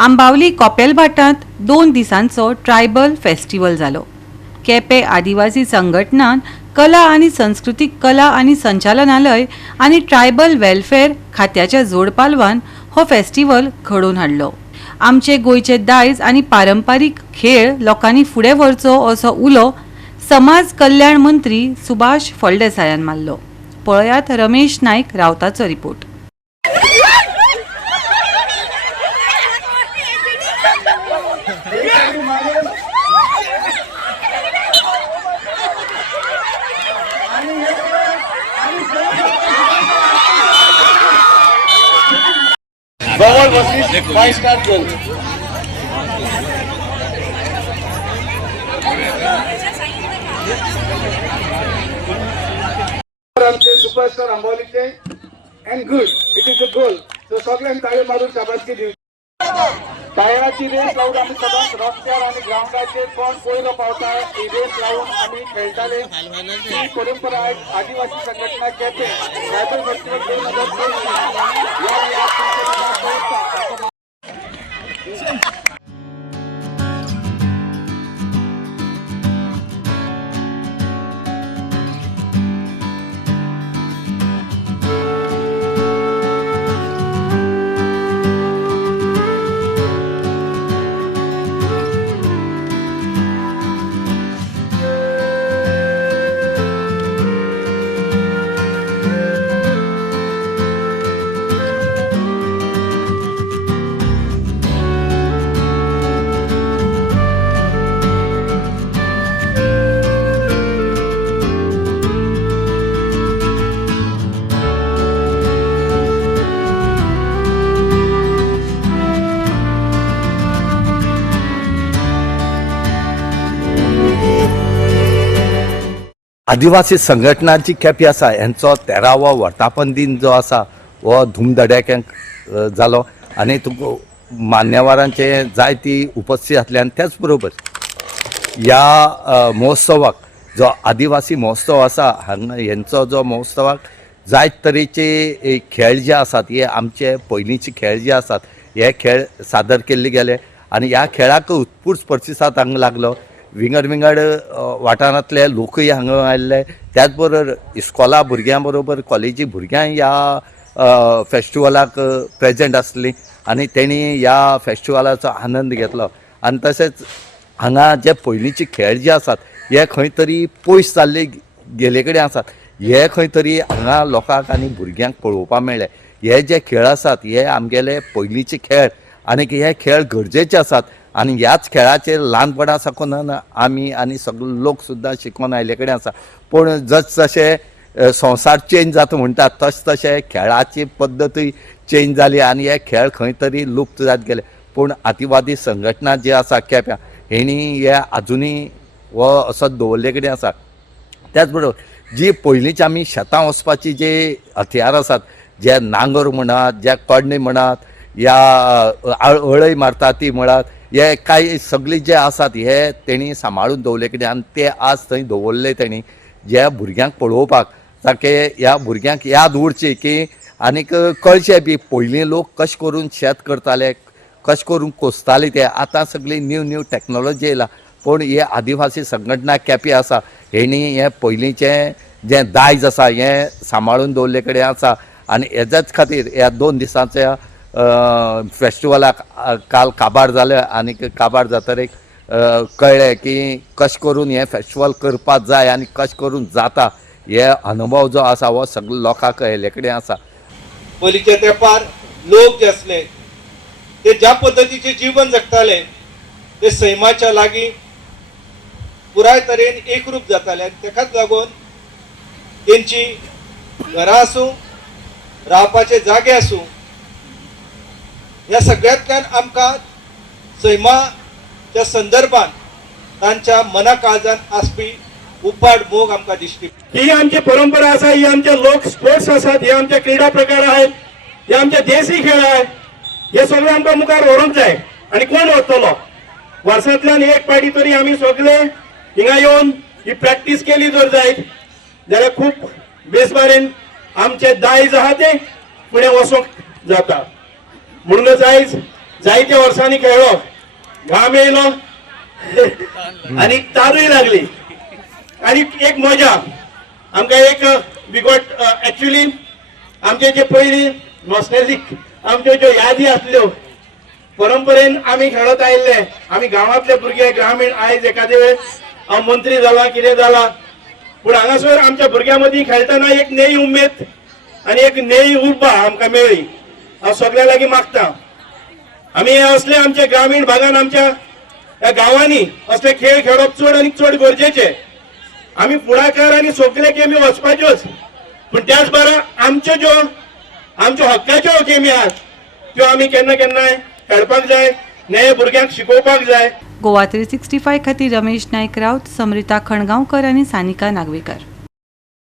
आंबावली कोपेलभाटांत 2 दिसांचो tribal festival जालो। केपें आदिवासी संघटनान कला आनी संस्कृतीक कला आनी संचालनालय आनी ट्रायबल वेलफेअर खात्याच्या जोड पालवान हो फेस्टिवल घडोवन हाडलो। आमचे गोयचे दायज आनी पारंपारीक खेळ लोकांनी फुडें व्हरचो असो उलो समाज कल्याण मंत्री सुभाष फळदेसायान मारलो। पळयात रमेश नायक रावताचो रिपोर्ट। सुपरस्टार अंबावलीचे and good it is a goal so सगळ्यांनी ताळे मारून शाबासकी दिवची। टायराची रेस लावून आम्ही सदांच रस्त्यार आणि ग्राउंडाचेर कोण पयलो पावता ही रेस लावून आम्ही खेळटाले। ही परंपरा आदिवासी संघटना केपें ट्रायबल फेस्टिवल 2023 आदिवासी संघटनांची केपें आसा यांचो 13वो वर्धापन दिन जो आसा हो धूमधडाक्यान जालो आनी मान्यवरांचे जायती उपस्थित आसल्यान त्याच बरोबर ह्या महोत्सवाक जो आदिवासी महोत्सव आसा हांचो जो महोत्सवाक जायते तरेचे खेळ जे आसात हे आमचे पयलींचे खेळ जे आसात हे खेळ सादर केल्ले गेले आनी ह्या खेळाक उत्स्फूर्त प्रतिसाद हांगा लागलो। विंगड विंगड वाठारांतले लोकूय हांगा आयिल्ले त्याच बरोबर इस्कॉला भुरग्यां बरोबर कॉलेजी भुरग्यांय ह्या फेस्टिवलाक प्रेजेंट आसलीं आनी तेणी ह्या फेस्टिवलाचो आनंद घेतलो। आनी तशेंच हांगा जे पयलींचे खेळ जे आसात हे खंय तरी पयस जाल्ले गेले कडेन आसात हे खंय तरी हांगा लोकांक आनी भुरग्यांक पळोवपाक मेळ्ळे। हे जे खेळ आसात हे आमगेले पयलींचे खेळ आनी हे खेळ गरजेचे आसात आनी ह्याच खेळाचेर ल्हानपणा साकून आमी आनी सगळे लोक सुद्दां शिकून आयले कडेन आसा। पूण जशे संवसार चेंज जाता म्हणटात तशे खेळाची पद्दतूय चेंज जाली आनी हे खेळ खंय तरी लुप्त जात गेले। पूण आदिवासी संघटना जी आसा केप्यां हेणी हे आजुनूय हो असोच दवरले कडेन आसा। त्याच बरोबर जी पयलींची आमी शेतां वचपाची जे हथियार आसात जे नांगर म्हणात जे कडणे म्हणात या अळय मारतात ती म्हणात हे कांय सगळे जे आसात हे तेणी सांबाळून दवरले कडेन आनी ते आज थंय दवरले तेणी जे भुरग्यांक पळोवपाक ताके ह्या भुरग्यांक याद उरची की आनीक कळचें बी पयलीं लोक कशें करून शेत करताले कशें करून कोसताले ते आतां सगळी न्यू टॅक्नोलॉजी येयला। पूण हे आदिवासी संघटना केपें आसा हेणी हे पयलींचें जें दायज आसा हें सांबाळून दवरले कडेन आसा आनी हेज्याच खातीर ह्या 2 दिसांच्या फेस्टिवलाक काल काबार जाले आनी काबार जातकीर कळ्ळें की कशें करून हे फेस्टिवल करपाक जाय आनी कशें करून जाता हे अनुभव जो आसा हो सगळे लोकांक येयले कडेन आसा। पयलींच्या तेंपार लोक जे आसले ते ज्या पद्दतीचे जीवन जगताले ते सैमाच्या लागीं पुराय तरेन एकरूप जाताले। तेकाच लागून तेंची घरां आसूं रावपाचे जागे आसूं ह्या सगळ्यांतल्यान आमकां सैमाच्या संदर्भात तांच्या मना काळजांत आसपी उपाट मोग आमकां दिसता। ही आमची परंपरा आसा ही आमचे लोक स्पोर्ट्स आसात हे आमचे क्रीडा प्रकार आहेत हे आमचे देशी खेळ आहेत हे सगळे आमकां मुखार व्हरूंक जाय आनी कोण व्हरतलो वर्सांतल्यान एक पाटी तरी आमी सगळे हिंगा येवन ही प्रॅक्टीस केली जर जायत जाल्यार खूब बेस बरेन आमचे दायज आहा ते फुडें वचूंक जाता। म्हणूनच आयज जायत्या वर्सांनी खेळलो, घाम येयलो आणि तारूय लागली आणि एक मजा आमकां एक बिगॉट एक्चुअली आमचे जे पयली नॉस्टॅल्जिक आमच्यो ज्यो यादी आसल्यो परंपरेन आमी खेळत आयिल्ले, आमी गांवांतले भुरगे ग्रामीण आयज एखादे वेळेस मंत्री जाला कितें जाला, पूण हांगासर आमच्या भुरग्यां मदीं खेळटना एक नई उमेद आनी एक नई उर्बा आमकां मेळ्ळी. हांव सगळ्या लागीं मागता आमी हे असले आमच्या ग्रामीण भागान आमच्या ह्या गांवांनी असले खेळ खेळप चड आनी चड गरजेचे. आमी फुडाकार आनी सगळे गेमी वचपाच्योच, पूण त्याच बरोबर आमच्यो हक्काच्यो गेमी आहात त्यो आमी केन्ना केन्नाय खेळपाक जाय, नये भुरग्यांक शिकोवपाक जाय. गोवा 365 खातीर रमेश नायक राऊत, समृता खणगांवकर आनी सानिका नागवेकर.